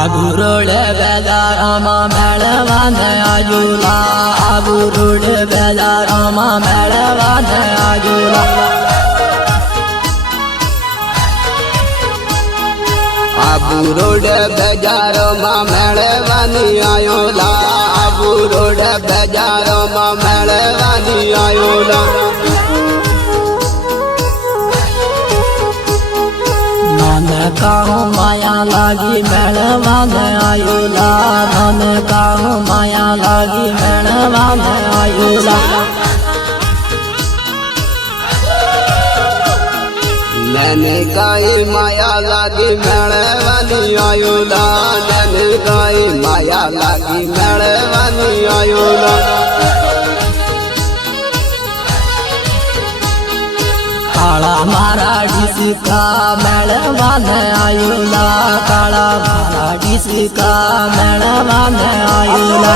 Aburul belarama melvane ayula Aburul belarama melvane ayula Aburul belarama melvane ayula Aburul belarama melvane ayula Kahun maya lagi melvane ayula Nane kahun maya lagi melvane ayula Nane kai maya lagi melvane ayula Nane kai maya lagi melvane ayula Kala mara disika melvane ayula Kala mara disika melvane ayula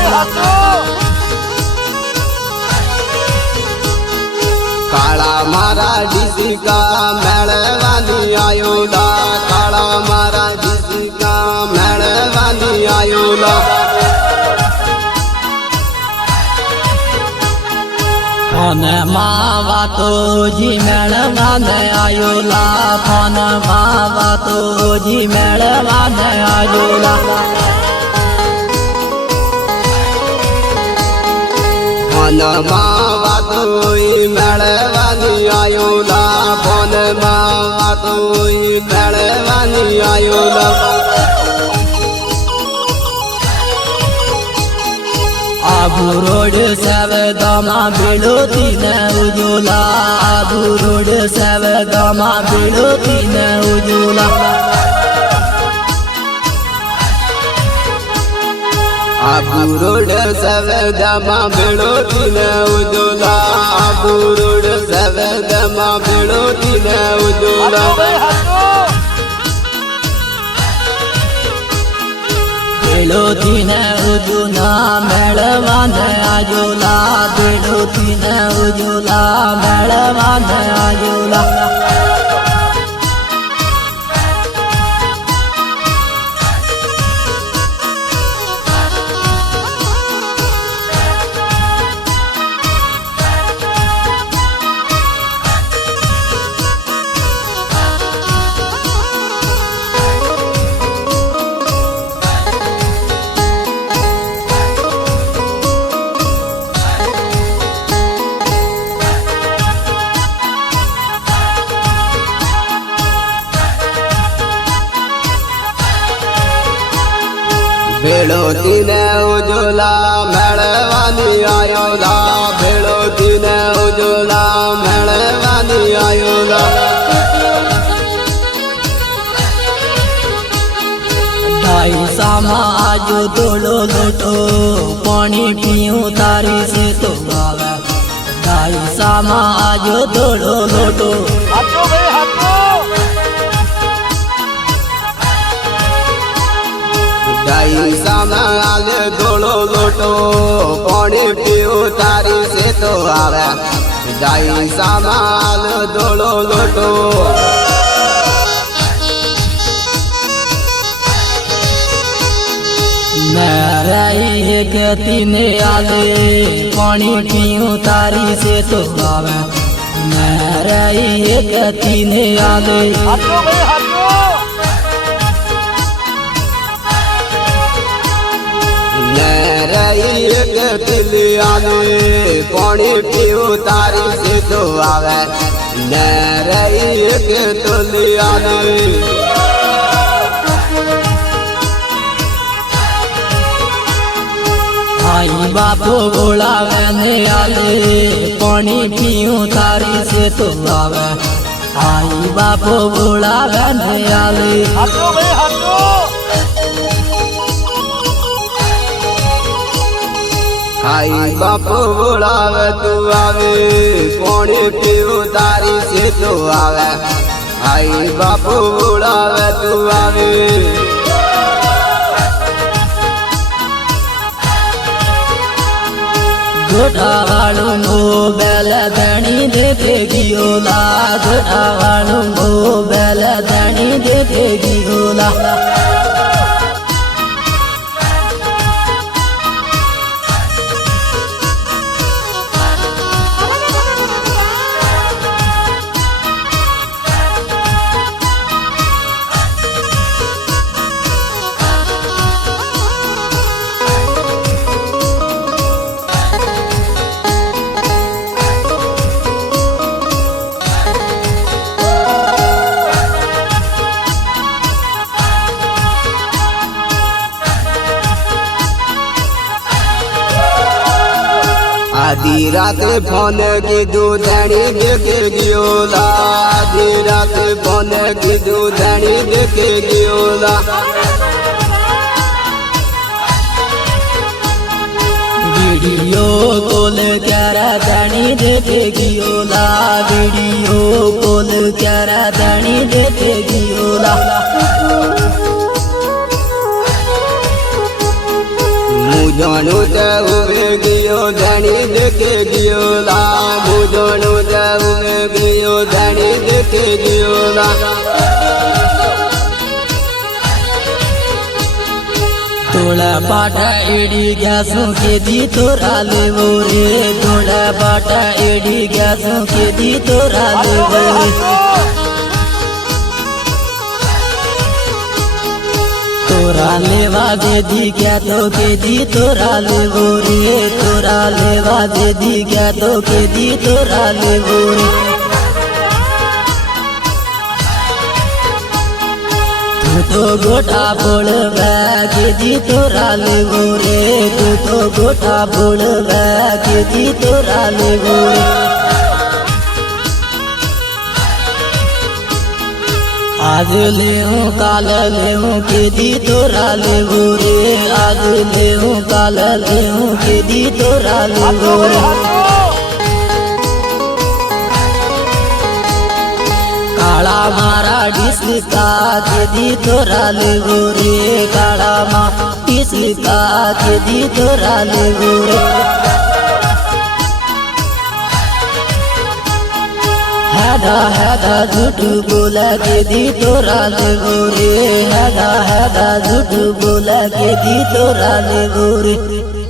Kala mara disika melvane ayula Kala mara disika melvane ayula Phone mava toji melvane ayula Phone mava toji melvane ayula Phone mava toji melvane ayula Phone mava toji melvane ayula Aburul sevdama bilotine ujula Aburul sevdama bilotine ujula Aburul sevdama bilotine ujula Aburul sevdama bilotine ujula Bilotine ujula melvane ayula Bilotine ujula melvane ayula Bilotine ujula melvane ayula Bilotine ujula melvane ayula Dai sama ajo dolo loto Pani piyun tari se to gawe Dai sama ajo dolo loto Hato bhai hato Dai sama ale dolo loto Pani piyun tari se to gawe Dai sama ale dolo loto मेरा एक तीने आले पानी पीऊं तारी से तो गावे मेरा एक तीने आले हाथों में हाथों मेरा एक तीने आले पानी पीऊं तारी से तो गावे मेरा एक तीने आले आई बापो बोलावे आले पानी पीऊं तारी से तो गावे आई बापो बोलावे आले हाथों में हाथों आई बापो बोलावे तू आवे पानी पीऊं तारी से तो आवे आई बापो बोलावे तू आवे गोठावालू मो बेल धनी देखेगी ओला गोठावालू मो बेल धनी देखेगी ओला आधी रात फोन कीधु धणी देखे गियोला आधी रात फोन कीधु धणी देखे गियोला वीडियो कॉल करा धणी देखे गियोला वीडियो कॉल करा धणी देखे गियोला मुझोनु उवे गियो धणी देखे गियोला मुझोनु उवे गियो धणी देखे गियोला तोड़ा बाटा एडी गैसों के दी तोरा लेवो रे तोड़ा बाटा एडी गैसों के दी तोरा लेवो रे तोरा लेवा दे दी क्या तो के दी तोरा लेवो रे तोरा लेवा दे दी क्या तो के दी तोरा लेवो रे तू तो गोटा बोल के दी तोरा लेवो रे तू तो गोटा बोल के दी तोरा लेवो रे आज लेहूँ काल लेहूँ के दी तोरा लेवो रे आज लेहूँ काल लेहूँ के दी तोरा लेवो रे काला मारा डिसका के दी तोरा लेवो रे काला मा डिसका के दी तोरा लेवो रे हैदा हैदा झूठ बोला के दी तोरा लेवो रे हैदा हैदा झूठ बोला के दी तोरा लेवो रे।